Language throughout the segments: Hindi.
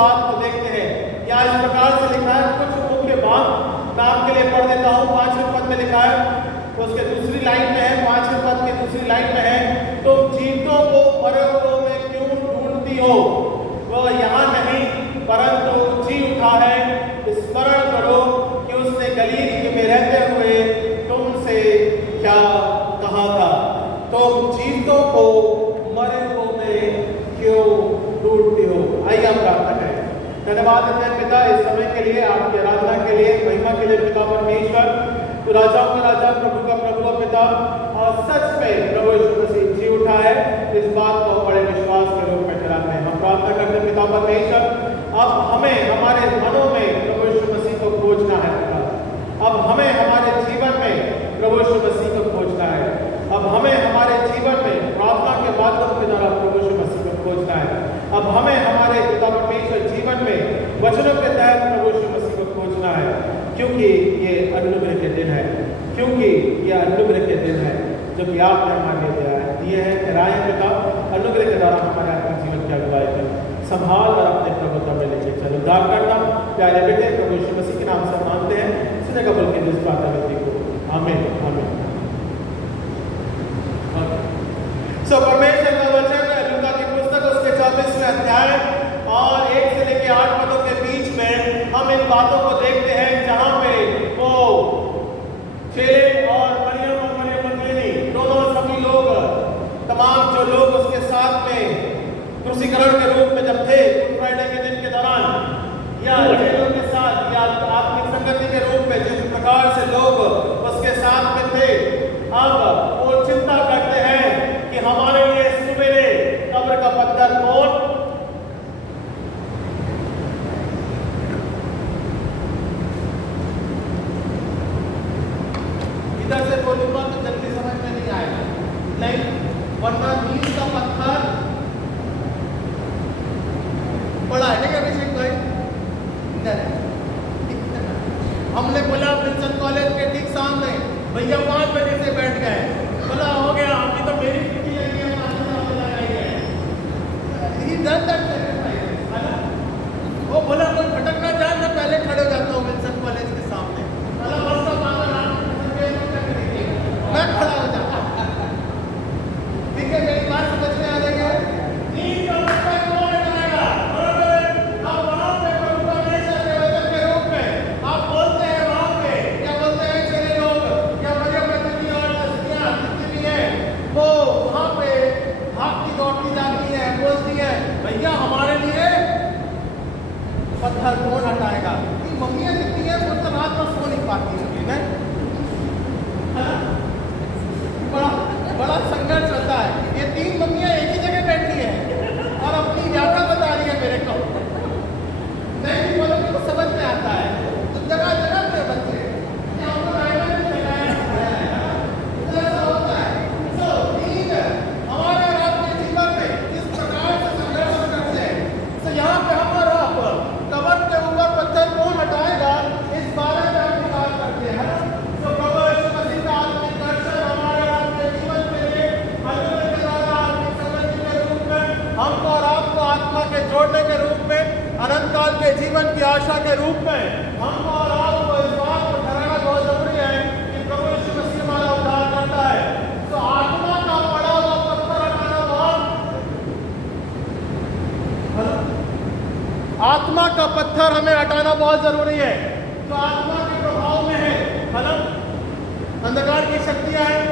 बात को देखते हैं। यहाँ इस प्रकार से लिखा है, कुछ मुख्य बात मैं आपके लिए पढ़ देता हूँ। 5वें पद में लिखा है, उसके दूसरी लाइन में है, 5वें पद की दूसरी लाइन में है, तुम जीवितों को मरे हुओं में क्यों ढूंढती हो? वह यहाँ नहीं परंतु जी उठा है। स्मरण करो कि उसने गलील में रहते हुए तुमसे क्या कहा था, तुम जीवितों को मरे हुओं में क्यों ढूंढती हो? आइए हम प्रार्थना करें। धन्यवाद देते हैं पिता इस समय के लिए, आपकी आराधना के लिए, महिमा के लिए। पिता परमेश्वर, तो राजाओं का राजा, प्रभु का प्रभु पिता, और सच में प्रभु यीशु मसीह जी उठा है, इस बात को बड़े विश्वास के रूप में ठहराते हैं। हम प्रार्थना करते हैं पिता परमेश्वर, अब हमें हमारे मनों में प्रभु यीशु मसीह को खोजना है पिता। अब हमें हमारे जीवन में प्रभु यीशु मसीह को खोजना है। अब हमें हमारे जीवन में प्रार्थना के माध्यम के द्वारा प्रभु यीशु मसीह को खोजना है। अब हमें हमारे पिता परमेश्वर जीवन में वचनों के तहत प्रभु यीशु मसीह को खोजना है, क्योंकि ये अनुग्रह के दिन है, क्योंकि ये अनुग्रह के दिन है जो कि आपने हमारे दिए हैं। ठहराए पिता, अनुग्रह के द्वारा हमारे आत्मिक जीवन की अगुवाई कर, संभाल और अपने प्रभुत्व में लेके चलो। उद्धार करना प्यारे बेटे प्रभु यीशु मसीह के नाम से मांगते हैं, सुने कबूल कीजिए इस प्रार्थना विधि को। आमीन आमीन। सो परमेश्वर का वचन लूका की पुस्तक उसके 24वें अध्याय और 1 से लेकर 8 पदों के बीच में हम इन बातों को देखते हैं, जहां पे वो चेले और मरियम मगदलीनी दोनों सभी लोग, तमाम जो लोग उसके साथ में क्रूसीकरण के रूप में जब थे गुड फ्राइडे के दिन के दौरान, या चेलों के साथ या आत्मिक संगति के रूप में जिस प्रकार से लोग उसके साथ में थे, अब वो चिंता करते हैं कि हमारे लिए सवेरे कब्र का पत्थर कौन इधर से बोलूंगा तो जल्दी समझ में नहीं आएगा, नहीं, वरना नींद का पत्थर बड़ा है। नहीं अभिषेक भाई, हमने बोला विल्सन कॉलेज के ठीक सामने, भैया 5 बजे से बैठ गए, बोला हो गया, अभी तो मेरी छुट्टी लगी है, वो बोला कोई भटक ना जाए, मैं पहले खड़े हो जाता हूँ विल्सन कॉलेज के सामने, मैं खड़ा हो जाता। ठीक है, मेरी बात समझ में आ रही है? भैया हमारे लिए पत्थर कौन हटाएगा? मम्मियाँ जितनी है वो तो रात में सो नहीं पाती है, बड़ा संघर्ष होता है। ये 3 मम्मियाँ एक ही जगह बैठी है और अपनी व्याख्या बता रही है मेरे को, नहीं बोलो तो समझ में आता है। तो जगह जगह पे बच्चे जोड़ने के रूप में, अनंत काल के जीवन की आशा के रूप में हमको और आपको इस बात को ठहराना बहुत जरूरी है कि प्रभु यीशु मसीह हमारा उद्धार करता है। तो आत्मा का पड़ा हुआ पत्थर हटाना आत्मा का पत्थर हमें हटाना बहुत जरूरी है। तो आत्मा के प्रभाव में है अंधकार की शक्तियां हैं,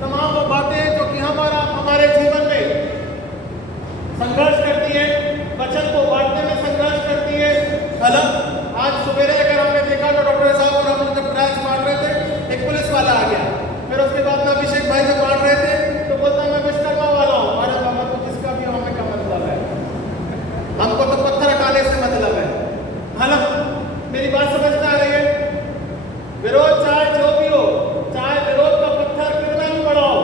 तमाम वो बातें जो कि हमारे जीवन में संघर्ष करती है, वचन को बांटने में संघर्ष करती है। आज सवेरे अगर हमने देखा तो डॉक्टर साहब और हम जब प्राइस बांट रहे थे, एक पुलिस वाला आ गया, फिर उसके बाद में अभिषेक भाई जब बांट रहे थे तो बोलता मैं विश्वकर्मा वाला हूँ। अरे बाबा, तो जिसका भी हमें क्या मतलब है, हमको तो पत्थर हटाने से मतलब है। मेरी बात समझ में आ रही है? विरोध चाहे जो भी हो, चाहे विरोध का पत्थर कितना भी बड़ा हो,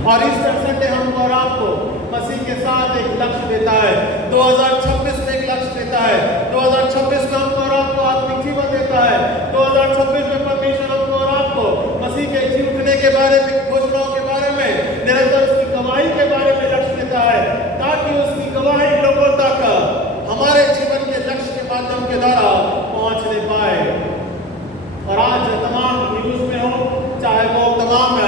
और ईस्टर संडे हमको और आपको मसीह के साथ एक लक्ष्य देता है। 2026 में एक लक्ष्य देता है। 2026 में हमको और आपको आत्मिक जीवन देता है। 2026 में परमेश्वर हमको और आपको मसीह के जी उठने के बारे में, घोषणाओं के बारे में, निरंतर उसकी गवाही के बारे में लक्ष्य देता है, ताकि उसकी गवाही लोगों तक हमारे जीवन के लक्ष्य के माध्यम के द्वारा पहुंचने पाए। और आज तमाम न्यूज में हो, चाहे वो तमाम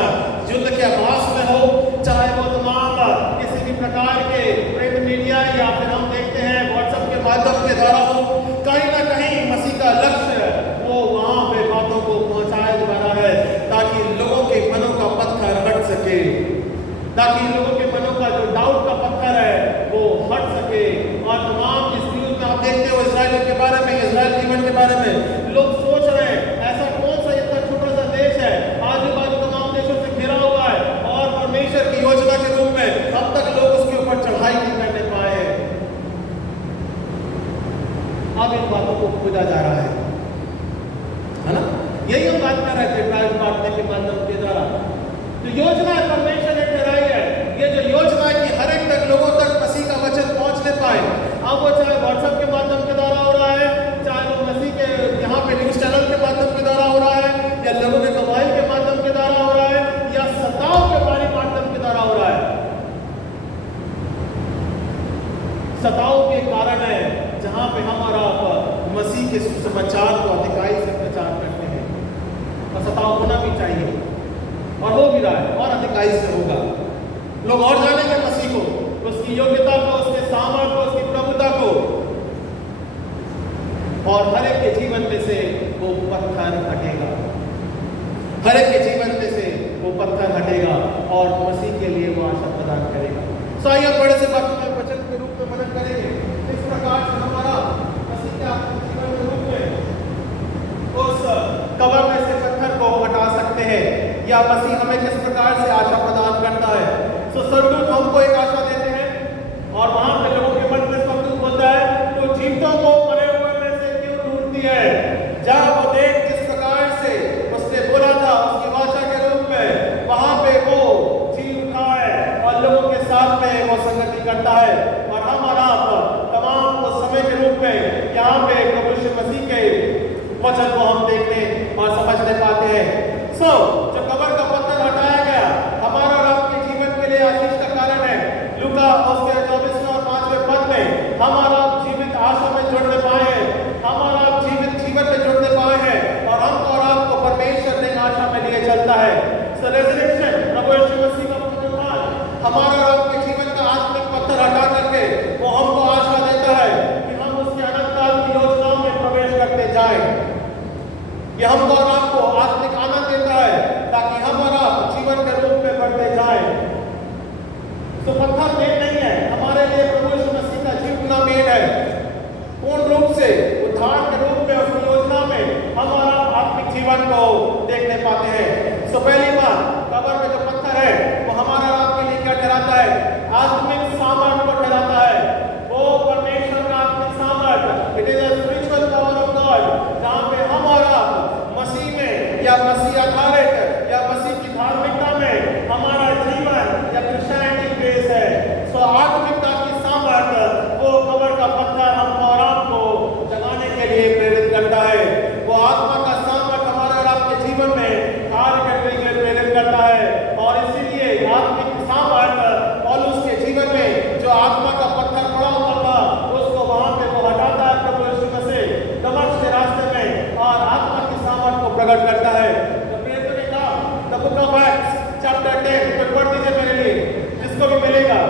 युद्ध के आभास में हो, चाहे वो तमाम किसी भी प्रकार के प्रिंट मीडिया या फिर हम देखते हैं व्हाट्सएप के माध्यम के द्वारा हो, कहीं ना कहीं मसीह का लक्ष्य वो वहां पे बातों को पहुंचाया जा रहा है, ताकि लोगों के मनों का पत्थर हट सके, ताकि लोगों के मनों का जो डाउट का पत्थर है वो हट सके। और तमाम इस न्यूज में आप देखते हो इजराइल के बारे में, इजराइल जीवन के बारे में लोग सोच रहे हैं ऐसा कौन सा इतना छोटा सा देश है, आजू बाजू तमाम देशों से घिरा हुआ है, और परमेश्वर की योजना के रूप में अब तक लोग उसके ऊपर चढ़ाई नहीं करने पाए। अब इन बातों को खोजा जा रहा है ना? यही हम बात कर रहे थे प्राइज बांटने के माध्यम के द्वारा। तो योजना परमेश्वर ने ठहराई है, ये जो योजना है कि हर एक तक लोगों तक मसीह का वचन पहुंचने पाए, अब वो चाहे व्हाट्सएप के माध्यम के द्वारा हो रहा है, चाहे वो मसीह के यहाँ पे न्यूज चैनल के माध्यम के द्वारा हो रहा है, या लोगों के गवाही के माध्यम के द्वारा हो रहा है, या सताव के माध्यम के द्वारा हो रहा है। सताव के कारण है जहां पे हम और आप मसीह के सुसमाचार को अधिकाई से प्रचार करते हैं, और सताव होना भी चाहिए, और हो भी रहा है, और अधिकाई से होगा। लोग और जानेंगे मसीह को, उसकी योग्यता को, उसके सामर्थ्य को, उसकी प्रभुता को, और हर एक के जीवन में से वो पत्थर हटेगा, हर एक के जीवन में से वो पत्थर हटेगा, और मसीह के लिए वो आशा प्रदान करेगा। सो आइए बड़े से बात में वचन के रूप में मनन करेंगे, इस प्रकार से हमारा मसीह के आत्मिक जीवन के रूप में उस कब्र में से पत्थर को हटा सकते हैं, या मसीह हमें किस प्रकार से आशा प्रदान करता है। सो स्वर्गदूत हमको एक आशा देते हैं, और वहां पे लोगों के मन में स्वर्गदूत बोलता है, तो जीवितों को मरे हुए में से क्यों ढूंढती है? जहां वो देख जिस प्रकार से उसने बोला था उसकी वाचा के रूप में, वहां पे वो जी उठा है और लोगों के साथ में वो संगति करता है। और हम और आप तमाम उस समय के रूप में यहाँ पे प्रभु यीशु मसीह के वचन को हम देखने और समझने पाते हैं। सो जो कब्र का पत्थर हटाया गया हमारा और आपके जीवन के लिए आशीष का कारण है। लूका उसके 24वें और 5वें पद में हम और आप जीवित आशा में जुड़ने पाए हैं, हम और आप जीवित जीवन में जुड़ने पाए हैं, और हम और आपको परमेश्वर ने आशा में लिए चलता है। सो रेजरेक्शन प्रभु यीशु मसीह का पुनरुत्थान हमारा और आपके जीवन का आत्मिक पत्थर हटा करके वो हमको आशा देता है कि हम उसके अनंत काल की योजनाओं में प्रवेश करते जाएं। ये हमको और आपको आत्मिक आनंद देता है, ताकि हम और आप जीवन के रूप में बढ़ते जाएं। तो पत्थर मेन नहीं है हमारे लिए, प्रभु यीशु मसीह का जीवना मेन है। पूर्ण रूप से उद्धार के रूप में उस योजना में हम और आप आत्मिक जीवन को देखने पाते हैं। सो पहली बात, कब्र में जो पत्थर है वो हमारा और आपके लिए क्या ठहराता है? आत्मिक सामर्थ्य को ठहराता है। वो परमेश्वर का आत्मिक सामर्थ्य, it is a spiritual power of God, जहाँ पे हम और आप मसीह में या मसीह आधारित या मसीह की धार्मिकता में हमारा जीवन या क्रिश्चियनिटी बेस है। सो आत्मिकता की सामर्थ्य वो कब्र का पत्थर हमको और आपको जगाने के लिए प्रेरित करता है। वो आत्मा का सामर्थ्य हमारे और आपके जीवन में कार्य करने के लिए प्रेरित करता है, और इसीलिए आत्मिक सामर्थ्य पौलुस के जीवन में जो आत्मा का पत्थर पड़ा हुआ था उसको वहां पे वो हटाता है प्रभु यीशु मसीह दमिश्क के रास्ते में, और आत्मा की सामर्थ्य को प्रकट करता है। तो प्रेरितों ने कहा the book of acts chapter 10, तो पढ़ दीजिए मेरे लिए, जिसको भी मिलेगा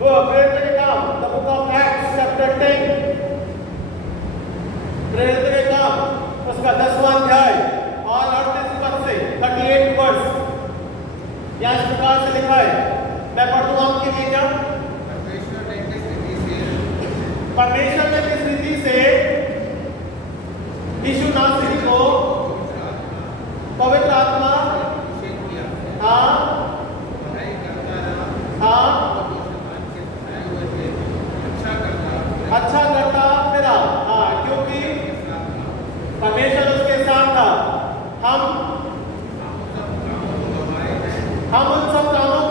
वो प्रेरितों ने कहा the book of acts chapter 10, प्रेरितों ने कहा उसका 10वां अध्याय और 38 पद से 38 वर्ष, यहाँ इस प्रकार से लिखा है, मैं पढ़ दूं आपके लिए। क्या परमेश्वर ने किस रीति से यीशु नासरी को पवित्र आत्मा अच्छा करता फिरा, क्योंकि परमेश्वर उसके साथ था। हम उन सब कामों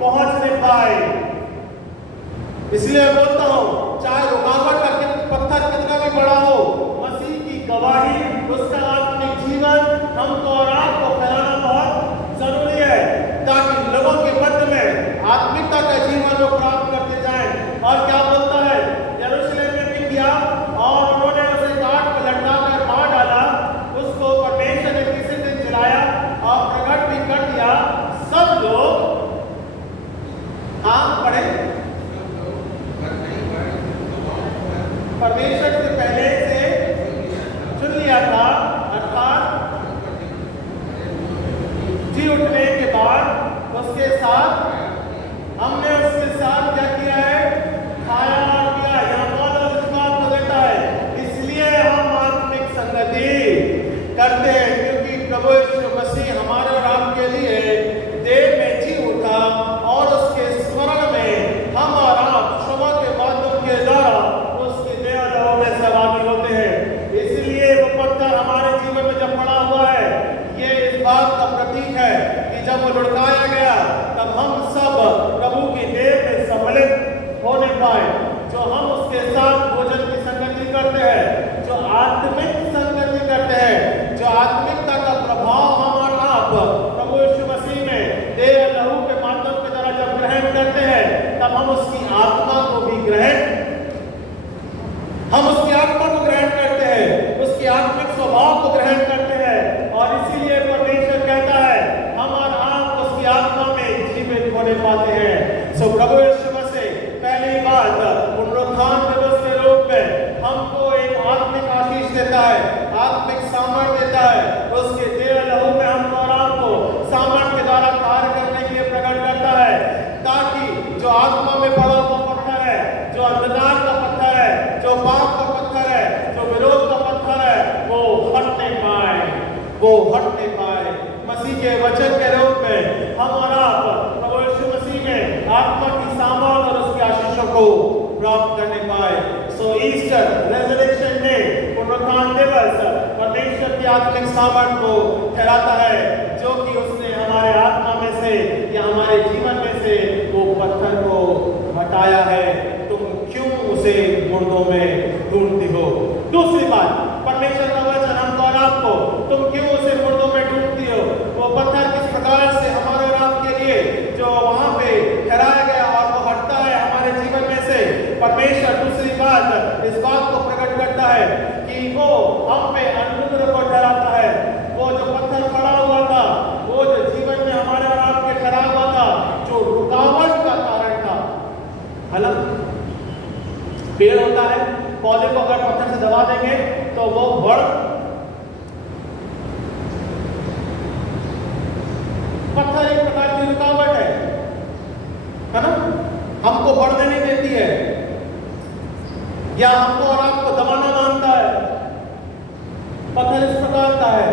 पहुंच नहीं पाए। इसलिए बोलता हूं, चाहे रुकावट का पत्थर कितना भी बड़ा हो, मसीह की गवाही, उसका आत्मिक जीवन हमको और आपको फैलाना बहुत जरूरी है, ताकि लोगों के मध्य में आत्मिकता का जीवन वो प्राप्त करते जाएं। और क्या बोलता है, यरूशलेम में भी किया और उन्होंने उसे काट पर लटकाकर मार डाला, उसको परमेश्वर ने किसी दिन जलाया और प्रकट भी कर दिया। सब लोग आप पढ़े, परमेश्वर से पहले से चुन लिया था, अर्थात जी उठने के बाद उसके साथ हमने उसके साथ क्या किया है, खाया और पिया। यहाँ बहुत इस बात को देता है, इसलिए हम आत्मिक संगति करते हैं, क्योंकि प्रभु यीशु मसीह हमारे और आपके लिए देह में जी उठा और उसके स्मरण में हम और आप क्षमा के माध्यम के द्वारा उसके देह लहू में सहभागी होते हैं। इसलिए वो पत्थर हमारे जीवन में जब पड़ा हुआ है, ये इस बात का प्रतीक है कि जब वो लुढ़काया गया तब हम सब प्रभु की देह में सम्मिलित होने पाए। जो हम उसके साथ भोजन की संगति करते हैं, जो आत्मिक संगति करते हैं, जो आत्मिकता का प्रभाव हम और आप प्रभु यीशु मसीह में देह लहू के माध्यम के द्वारा जब ग्रहण करते हैं, तब हम उसकी आत्मा को भी हम उसकी आत्मा को ग्रहण करते हैं, उसकी आत्मिक स्वभाव को ग्रहण करते हैं। और इसीलिए परमेश्वर कहता है, हम और आप उसकी आत्मा में जीवित होने पाते हैं। सो प्रभु यीशु मसीह पहली बात पुनरुत्थान दिवस के रूप में हमको एक आत्मिक आशीष देता है, आत्मिक सामर्थ्य देता है। उसके देह लहू में हमको और आपको सामर्थ्य के द्वारा कार्य करने के लिए प्रकट करता है, ताकि जो आत्मा में पड़ा हुआ पत्थर है, जो अंधकार का पत्थर है, जो पाप का पत्थर है, जो विरोध का पत्थर है, वो हट नहीं पाए, वो हट नहीं पाए। मसीह के वचन के रूप में हम और आप प्रभु यीशु मसीह में आत्मा की सामर्थ और उसकी आशीषों को प्राप्त करने पाए। सो ईस्टर रेजरेक्शन डे, पुनरुत्थान दिवस परमेश्वर की आत्मिक सामर्थ को ठहराता है, जो कि उसने हमारे आत्मा में से या हमारे जीवन में से वो पत्थर को हटाया है। तुम क्यों उसे मुर्दों में ढूंढती हो? दूसरी बात, परमेश्वर का वचन हमको और आपको, तुम क्यों उसे मुर्दों में ढूंढती हो? वो पत्थर किस प्रकार से हमारे और आपके लिए जो वहां पे ठहराया गया और वो हटता है हमारे जीवन में से। परमेश्वर दूसरी बात इस बात को प्रकट करता है कि वो हम पे अनुग्रह को ठहराता है। वो जो पत्थर पड़ा हुआ था, वो जो जीवन में हमारे और आपके ठहरा हुआ था, जो रुकावट का कारण था। हालांकि पेड़ होता है, पौधे को अगर पत्थर से दबा देंगे तो वो पत्थर एक प्रकार की रुकावट है ना? हमको बढ़ने नहीं देती है, या हमको और आपको दबाना मांगता है। पत्थर इस प्रकार का है,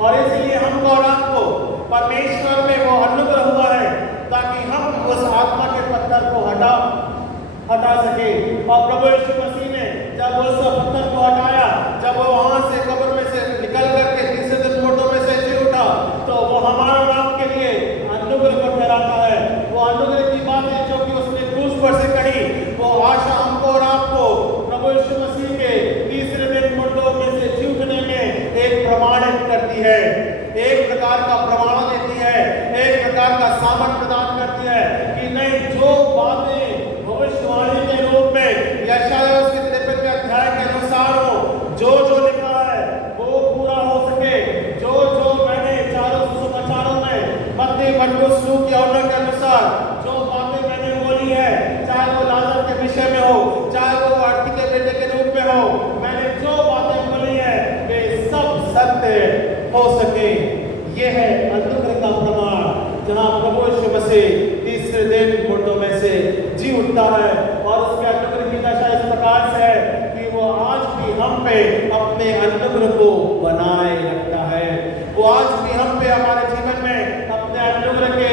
और इसलिए हमको और आपको परमेश्वर में वो अनुग्रह हुआ है, ताकि हम उस आत्मा के पत्थर को हटा सके। और प्रभु यीशु मसीह ने जब उस पत्थर को हटाया, जब वो वहां से कब्र में से निकल करके तीसरे दिन मुर्दों में से जी उठा, तो वो हमारे और आपके लिए अनुग्रह को ठहराता है। वो अनुग्रह की बात है जो कि उसने क्रूस पर से कही, वो आशा हमको और आपको प्रभु यीशु मसीह के तीसरे दिन मुर्दों में से जी उठने में एक प्रमाणित करती है, एक प्रकार का प्रमाण देती है, एक प्रकार का सामर्थ प्रदान करती है कि नहीं, जो बातें भविष्यवाणी के रूप में यशायाह उसके 53वें अध्याय के अनुसार हो, जो लिखा है वो पूरा हो सके। जो मैंने चारों सुसमाचारों में मत्ती, मरकुस, लूका या यूहन्ना के अनुसार जो बातें मैंने बोली है, चाहे वो लाजर के विषय में हो, चाहे वो आरती के बेटे के रूप में हो, मैंने जो बातें बोली है वे सब सत्य हो सके। ये है अनुग्रह का प्रमाण, जहाँ प्रभु यीशु मसीह तीसरे दिन मुर्दों में से जी उठता है। और उसके अनुग्रह की दशा इस प्रकार से है कि वो आज भी हम पे अपने अनुग्रह को बनाए रखता है। वो आज भी हम पे हमारे जीवन में अपने अनुग्रह के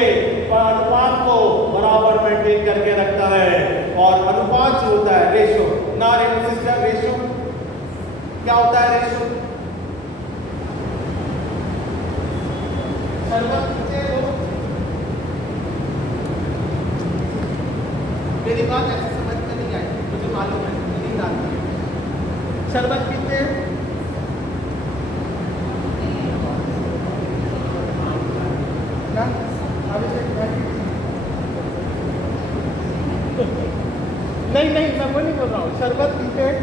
अनुपात को बराबर मेंटेन करके रखता है। और अनुपात जो होता है, रेशो ना रेशो क्या होता है? रेशो मेरी बात ऐसे समझ में नहीं आई, मुझे मालूम है नींद आती है। शरबत पीते हैं ना, नहीं नहीं मैं वो नहीं बोल रहा हूँ, शरबत पीते हैं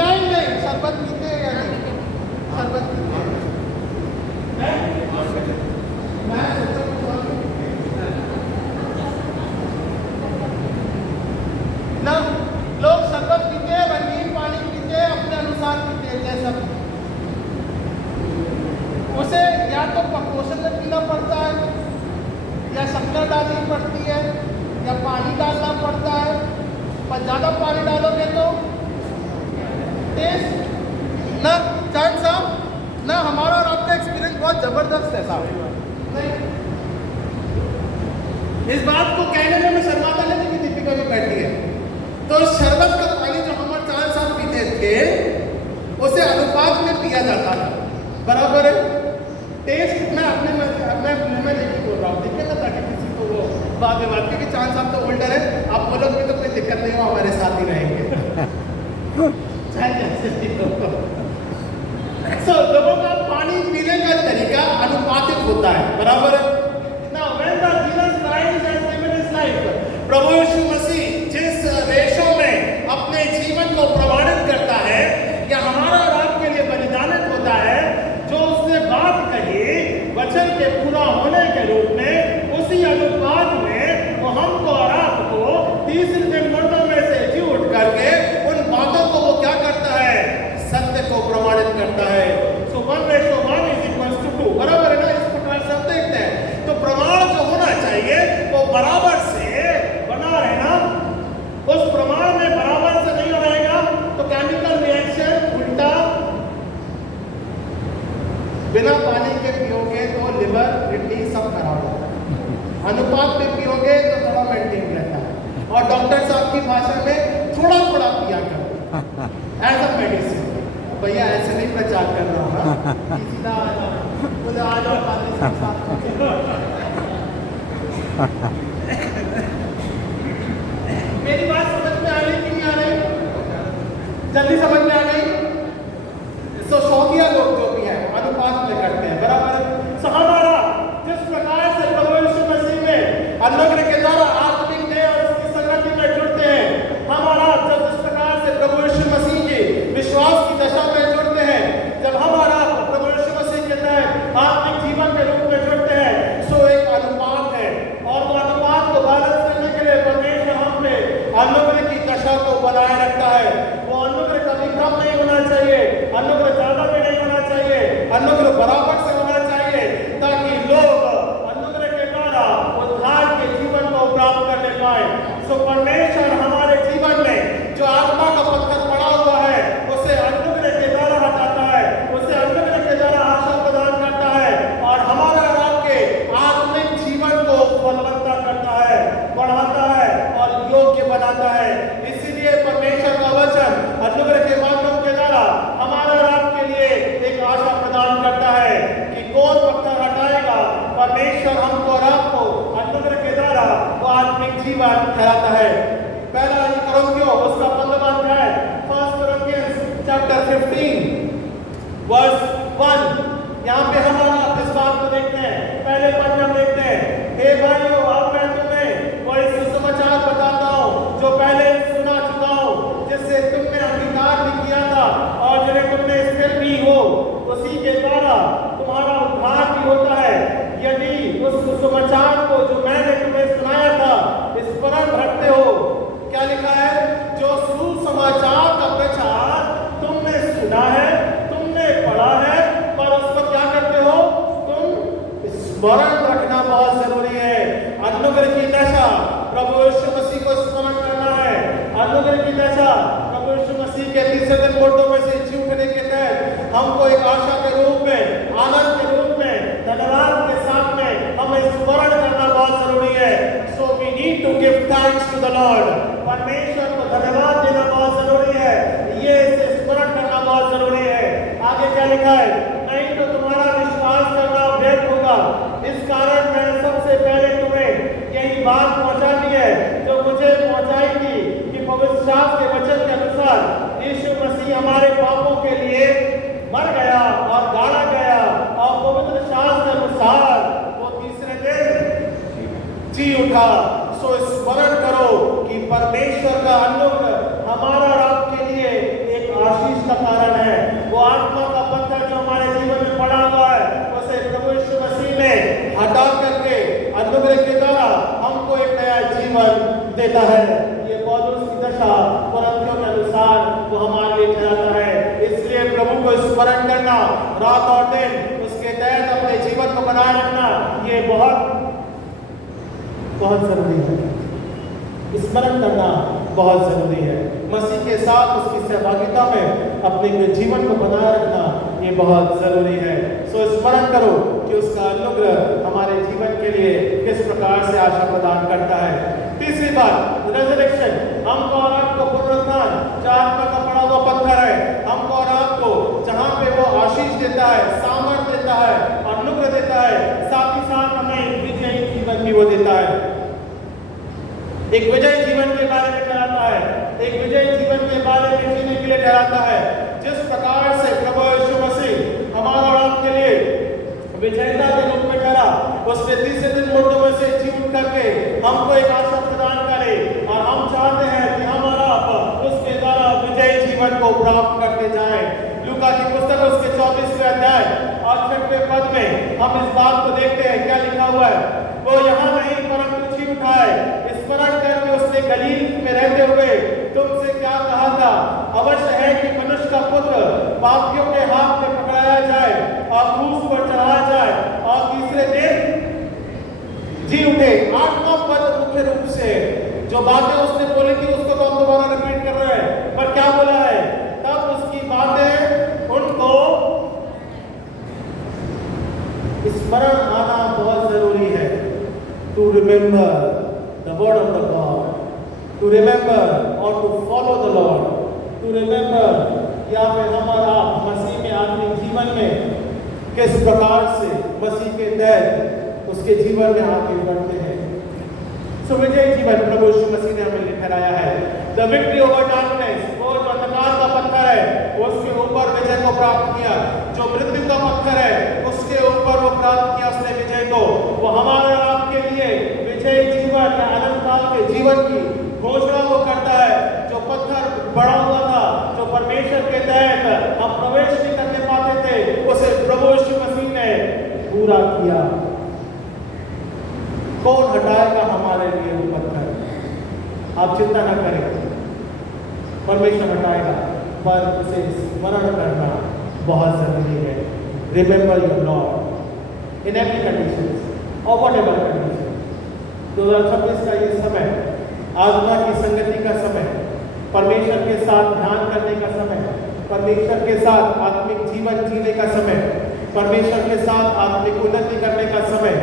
नहीं नहीं, शरबत पीते हैं या नहीं, शरबत पीते हैं मैं सोचा कुछ और ना, लोग शरबत पीते हैं, रंगीन पानी पीते हैं, अपने अनुसार पीते हैं जैसा उसे या तो प्रपोर्शन में पीना पड़ता है, या शक्कर डालनी पड़ती है, या पानी डालना पड़ता है। पर ज़्यादा पानी डालोगे तो टेस्ट ना, चांद साहब ना, हमारा और आपका एक्सपीरियंस बहुत ज़बरदस्त है साहब। नहीं, इस बात को कहने में मैं शर्माता नहीं कि दीपिका भी बैठी है। तो शरबत का पानी जो हमारे चांद साहब पीते थे उसे अनुपात में पिया जाता था, बराबर है। टेस्ट मैं अपने मुंह में लेके बोल रहा हूँ, ठीक है ना, ताकि किसी को वो बाद में बात, क्योंकि चांद साहब तो ओल्डर है, आप बोलोगे तो कोई दिक्कत नहीं हो, हमारे साथ ही रहेंगे। सो लोगों का पानी पीने का तरीका अनुपातित होता है, बराबर है। Now when the Jesus Christ has given his life, प्रभु यीशु मसीह जिस रेशो में अपने जीवन को प्रमाणित करता है या हमारा और आपके लिए बलिदानित होता है, जो उसने बात कही वचन के पूरा होने के रूप में, उसी अनुपात में वो हमको और आपको तीसरे दिन मुर्दों में से जी उठ करके उन बातों को वो क्या करता है, सत्य को प्रमाणित करता है। सो 1:1 = 2, बराबर है ना। इस प्रकार से हम देखते हैं, तो प्रमाण जो होना चाहिए वो बराबर से बना रहना, उस प्रमाण में बराबर से नहीं रहेगा तो केमिकल रिएक्शन उल्टा, बिना पानी के पियोगे तो लिवर किडनी सब खराब होता है, अनुपात में पियोगे तो थोड़ा मेंटेन रहता है। और डॉक्टर साहब की भाषा में थोड़ा थोड़ा पिया करो एज अ मेडिसिन। भैया ऐसे नहीं प्रचार कर रहा हूँ, सीधा आ जाओ, बोले आ जाओ पानी से साथ। मेरी बात समझ में आ रही कि नहीं आ रही? जल्दी समझ में आ गई? सो शौकिया लोग जो भी है अनुपात में करते हैं, बराबर। सो हमारा जिस प्रकार से प्रभु यीशु मसीह में अनुग्रह के द्वारा आत्मिक देह और उसकी संगति में जुड़ते हैं, हमारा जब जिस प्रकार से प्रभु यीशु मसीह के विश्वास की दशा में जुड़ते हैं, जब हमारा प्रभु यीशु मसीह के तहत आत्मिक जीवन के रूप में जुड़ते हैं, सो एक अनुपात है। और वो अनुपात को बैलेंस करने के लिए परमेश्वर हम पे अनुग्रह की दशा को बनाए रखता है। वो अनुग्रह कभी कम नहीं होना चाहिए, अनुग्रह ज्यादा भी नहीं होना चाहिए, अनुग्रह बराबर से होना चाहिए, ताकि लोग अनुग्रह के द्वारा उद्धार के जीवन को प्राप्त करने पाए। सो परमेश्वर हमारे जीवन में जो आत्मा का पत्थर पड़ा हुआ है उसे अनुग्रह के द्वारा हटाता है, उसे अनुग्रह के द्वारा आशा प्रदान करता है, और हमारे और आपके आत्मिक जीवन को फलवत्ता करता है, बढ़ाता है और योग्य बनाता है। इसीलिए परमेश्वर का वचन अनुग्रह के माध्यम के द्वारा हमारे और आपके लिए एक आशा प्रदान करता है कि कौन पत्थर हटाएगा। परमेश्वर हमको और आपको अनुग्रह के द्वारा वो आत्मिक जीवन ठहराता है। पहला कुरिन्थियों उसका 15वां अध्याय, 1 Corinthians chapter 15:1, यहाँ पे हम इस बात को देखते हैं। पहले पद में देखते हैं, हे भाइयों, अब मैं तुम्हें वही सुसमाचार बताता हूँ जो पहले सुना चुका हूँ, जिससे तुमने अंगीकार भी किया था और जिन्हें तुमने स्थिर भी हो, उसी के द्वारा तुम्हारा उद्धार भी होता है, यदि उस सुसमाचार को जो मैंने तुम्हें सुनाया था स्मरण रखते हो। क्या लिखा है? जो सुसमाचार का प्रचार तुमने सुना है, तुमने पढ़ा है, पर उसको क्या करते हो? तुम स्मरण रखना बहुत जरूरी है। अनुग्रह की दशा प्रभु यीशु मसीह को स्मरण करना है। अनुग्रह की दशा प्रभु यीशु मसीह के तीसरे दिन मुर्दों में से जी उठने के तहत हमको एक आशा के रूप में, आनंद के रूप में, धन्यवाद के साथ में हमें स्मरण करना बहुत जरूरी है। So we need to give thanks to the lord. परमेश्वर को धन्यवाद देना बहुत जरूरी है, ये इसे स्मरण करना बहुत जरूरी है। आगे क्या लिखा है? नहीं तो तुम्हारा विश्वास करना व्यर्थ होगा। इस कारण मैं सबसे पहले तुम्हें यही जी उठा। सो स्मरण करो कि परमेश्वर का अनुग्रह हमारा और आपके लिए एक आशीष का कारण है। वो आत्मा का पत्थर जो हमारे जीवन में पड़ा हुआ है, उसे प्रभु यीशु मसीह ने हटा करके अनुग्रह के द्वारा हमको एक नया जीवन देता है। ये पौलुस की दशा कुरिन्थियों के अनुसार वो हमारे लिए ठहराता है। इसलिए प्रभु को स्मरण करना रात और दिन, उसके तहत अपने जीवन को बनाए रखना, ये बहुत जरूरी है। स्मरण करना बहुत जरूरी है। मसीह के साथ उसकी सहभागिता में अपने जीवन को बनाए रखना ये बहुत जरूरी है। सो स्मरण करो कि उसका अनुग्रह हमारे जीवन के लिए किस प्रकार से आशा प्रदान करता है। तीसरी बात, रेजरेक्शन। हमको और आपको पुनरुत्थान, जो आत्मा का पड़ा हुआ पत्थर है, हमको और आपको जहाँ पे वो आशीष देता है, सामर्थ देता है, अनुग्रह देता है, साथ ही साथ हमें विजयी जीवन भी वो देता है। एक विजयी जीवन के बारे में ठहराता है, एक विजयी जीवन के बारे में जीने के लिए ठहराता है। जिस प्रकार से प्रभु यीशु मसीह हमारा और आपके लिए विजेता के रूप में ठहरा, उसने तीसरे दिन मुर्दों में से जी उठ करके हमको एक आशा प्रदान करे, और हम चाहते हैं कि हम और आप उसके द्वारा विजयी जीवन को प्राप्त करते जाएं। लूका की पुस्तक उसके 24वें अध्याय और 6वें पद में हम इस बात को देखते हैं। क्या लिखा हुआ है? वो यहाँ नहीं परंतु जी उठा है। स्मरण करके उसने गलील में रहते हुए तुमसे क्या कहा था? अवश्य है कि मनुष्य का पुत्र पापियों के हाथ में पकड़ाया जाए और क्रूस पर चढ़ाया जाए और तीसरे दिन जी उठे। 8वां पद मुख्य रूप से जो बातें उसने बोली थी उसको तो हम दोबारा रिपीट कर रहे हैं, पर क्या बोला है? तब उसकी बातें उनको स्मरण आना बहुत जरूरी है। To remember the word of the God, to remember or to follow the Lord, to remember या फिर हमारा मसीह में आत्मिक जीवन में किस प्रकार से मसीह के तहत उसके जीवन में आगे बढ़ते हैं। सो विजय जीवन प्रभु यीशु मसीह ने हमें ठहराया है। The victory over darkness, वो जो अंधकार का पत्थर है उसके ऊपर विजय को प्राप्त किया। जो मृत्यु का पत्थर है उसके ऊपर वो प्राप्त किया उसने विजय को। वो हमारे और आपके लिए विजय जीवन या अनंत काल के जीवन की घोषणा वो करता है। जो पत्थर बड़ा हुआ था, जो परमेश्वर के तहत हम प्रवेश नहीं करने पाते थे, उसे प्रभु यीशु मसीह ने पूरा किया। कौन हटाएगा हमारे लिए वो पत्थर? आप चिंता न करें, परमेश्वर हटाएगा, पर उसे स्मरण करना बहुत जरूरी है। Remember your Lord in every condition और वॉट एवर कंडीशन। 2026 का ये समय आत्मा की संगति का समय, परमेश्वर के साथ ध्यान करने का समय, परमेश्वर के साथ आत्मिक जीवन जीने का समय, परमेश्वर के साथ आत्मिक उन्नति करने का समय।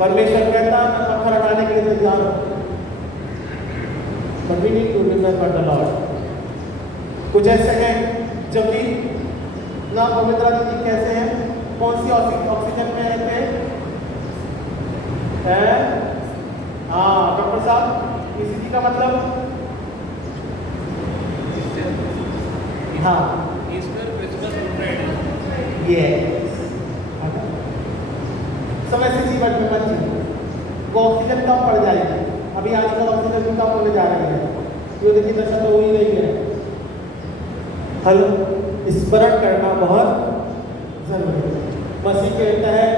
परमेश्वर कहता है मैं पत्थर हटाने के लिए तैयार हूं, but we need to remember the Lord। कुछ ऐसे हैं जो कि ना पवित्रा दीदी कैसे हैं, कौन सी ऑक्सीजन में रहते हैं? हाँ डॉक्टर साहब, ईसीजी का मतलब हाँ ईस्टर, क्रिसमस, गुड फ्राइडे। ये समय से जीवन में मत जीओ, वो ऑक्सीजन कम पड़ जाएगी। अभी आजकल ऑक्सीजन भी कम होने जा रही है, युद्ध की दशा तो हो ही रही है। हेलो, स्मरण करना बहुत जरूरी है। मसीह के तहत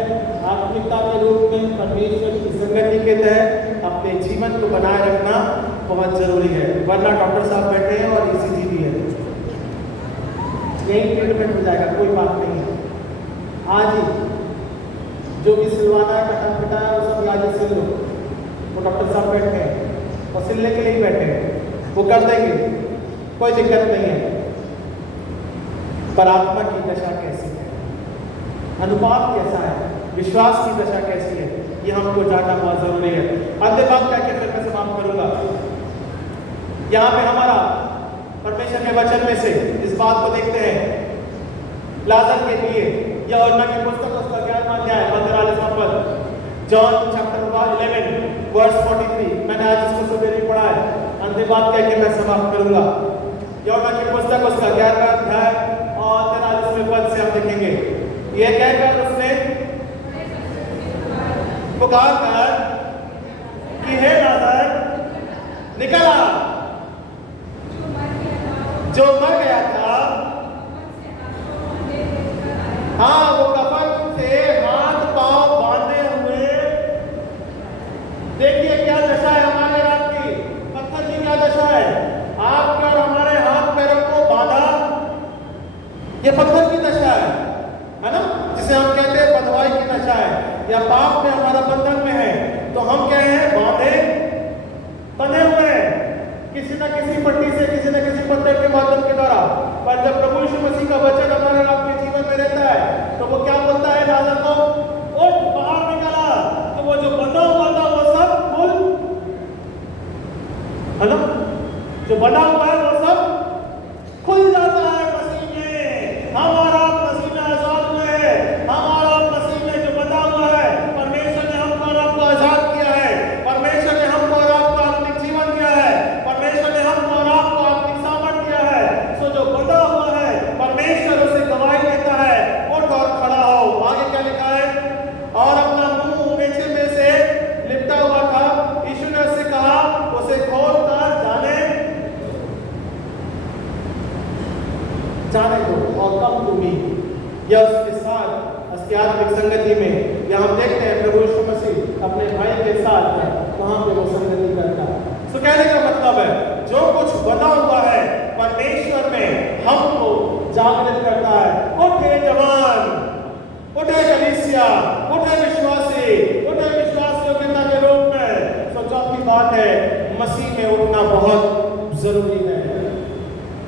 आत्मिकता के रूप में परमेश्वर की संगति के तहत अपने जीवन को बनाए रखना बहुत जरूरी है। वरना डॉक्टर साहब बैठे हैं और ईसीजी भी है, यही ट्रीटमेंट हो जाएगा, कोई बात नहीं है। आज ही जो भी सिलवाना है, कटा पिटा है, वो सब आज ही सिल लो। वो डॉक्टर साहब बैठे हैं और सिलने के लिए ही बैठे हैं, वो कर देंगे, कोई दिक्कत नहीं है। पर आत्मा की दशा कैसी है, अनुपात कैसा है, विश्वास की दशा कैसी है, ये हमको जानना बहुत जरूरी है। अंतिम बात कह के फिर मैं समाप्त करूंगा। यहाँ पे हमारा परमेश्वर के वचन में से इस बात को देखते हैं, लाजर के लिए यूहन्ना की पुस्तक उसका 11वां अध्याय 42वां पद, जॉन चैप्टर 11 वर्स 43। मैंने आज इसको सवेरे पढ़ा है, अंतिम बात कह के मैं समाप्त करूंगा। यूहन्ना की पुस्तक उसका 11वां अध्याय और 43वें पद से हम देखेंगे, ये कहकर उसने पुकार कर कि हे लाजर निकल आ। जो मर गया था, हाँ, वो कफन से हाथ पांव बांधे हुए, देखिए क्या दशा है हमारे रात की, पत्थर की क्या दशा है। आपके और हमारे हाथ पैरों को बांधा, ये पत्थर की दशा है ना, जिसे हम कहते हैं बंधुआई की दशा है, या पाप में हमारा बंधन में है, तो हम क्या है, बंधे हुए हैं किसी न किसी पट्टी से, किसी न किसी पत्थर के माध्यम के द्वारा। पर जब प्रभु यीशु मसीह का वचन हमारे आपके जीवन में रहता है, तो वो क्या बोलता है लाजर को, उठ बाहर निकला, तो वो जो बंधा हुआ था वो सब खुल, है ना, जो बंधा हुआ है वो सब खुल जाता है मसीह में। हमारा मसीह में आजाद हुए हैं, हमारा मसीह में जो बंधा हुआ है, परमेश्वर ने हमको और आपको आजाद किया है, परमेश्वर ने हमको और आपको आत्मिक जीवन दिया है, परमेश्वर ने हमको और आपको आत्मिक सामर्थ दिया है। सो जो बंधा हुआ है, परमेश्वर उसे गवाही देता है, उठ और खड़ा हो। आगे क्या लिखा है, और अपना मुंह नीचे में से लिपटा हुआ था, यीशु ने उससे कहा, उसे खोल कर जाने दो और कम टू मी। या उसके साथ उसकी आत्मिक संगति में, या हम देखते हैं प्रभु यीशु मसीह अपने भाई के साथ वहां पे वो संगति करता है। तो कहने का मतलब है, जो कुछ बना हुआ है परमेश्वर में, हमको जागृत करता है। उठे जवान, उठे कलीसिया, उठे विश्वासी, उठे विश्वास योग्यता के रूप में। तो चौथी बात है, मसीह में उठना बहुत जरूरी है।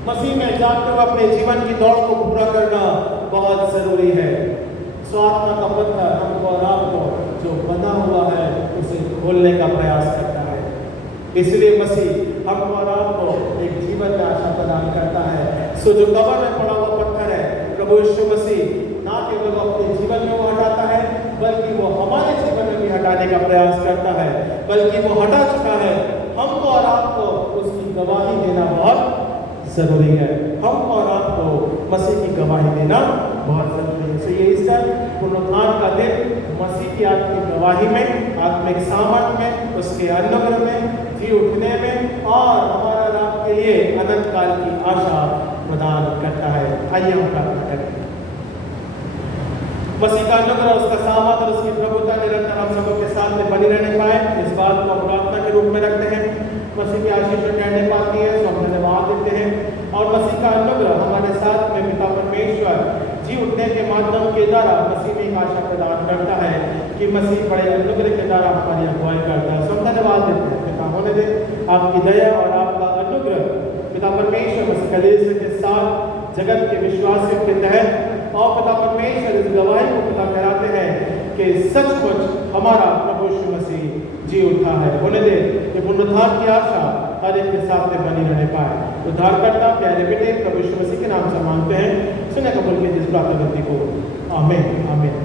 मसीह में जागते हुए अपने जीवन की दौड़ को पूरा करना बहुत जरूरी है। स्वात्मा का पत्थर हमको और आपको जो बंधा हुआ है उसे खोलने का प्रयास करता है। इसलिए मसीह हमको और आपको एक जीवन में आशा प्रदान करता है। सो जो कब्र में पड़ा हुआ पत्थर है, प्रभु यीशु मसीह ना केवल अपने जीवन में वो हटाता है, बल्कि वो हमारे जीवन में भी हटाने का प्रयास करता है, बल्कि वो हटा चुका है। हमको और आपको उसकी गवाही देना बहुत जरूरी है। हम और आपको मसीह की गवाही देना बहुत जरूरी है। ये ईस्टर पुनरुत्थान का दिन मसीह की आत्मिक गवाही में, आत्मिक सामर्थ में, उसके अनुग्रह में, जी उठने में और हमारा रात के लिए अनंत काल की आशा प्रदान करता है। आइए हम प्रार्थना करें। मसीह का अनुग्रह, उसका सामर्थ और उसकी प्रभुता निरंतर हम सबों के साथ में बनी रहने पाए, इस बात को प्रार्थना के रूप में रखते हैं। मसीह की आशीष कहने पाती है, तो हम धन्यवाद देते हैं। और मसीह का अनुग्रह हमारे साथ में पिता परमेश्वर जी उठने के माध्यम के द्वारा मसीह में एक आशा प्रदान करता है कि मसीह बड़े अनुग्रह के द्वारा हमारी अगुवाई करता है। सब धन्यवाद देते हैं। पिता होने दे आपकी दया और आपका अनुग्रह पिता परमेश्वर मसीह कलीसिया के साथ जगत के विश्वास के तहत, और पिता परमेश्वर इस गवाही को पिता कराते हैं कि सचमुच हमारा प्रभु यीशु मसीह जी उठा है। होने दे ये पुनरुत्थान की आशा हर एक के साथ में बनी रहने पाए। उद्धारकर्ता प्यारे बेटे प्रभु यीशु मसीह के नाम से मांगते हैं, सुने कबूल कीजिए इस प्रार्थना को। आमीन आमीन।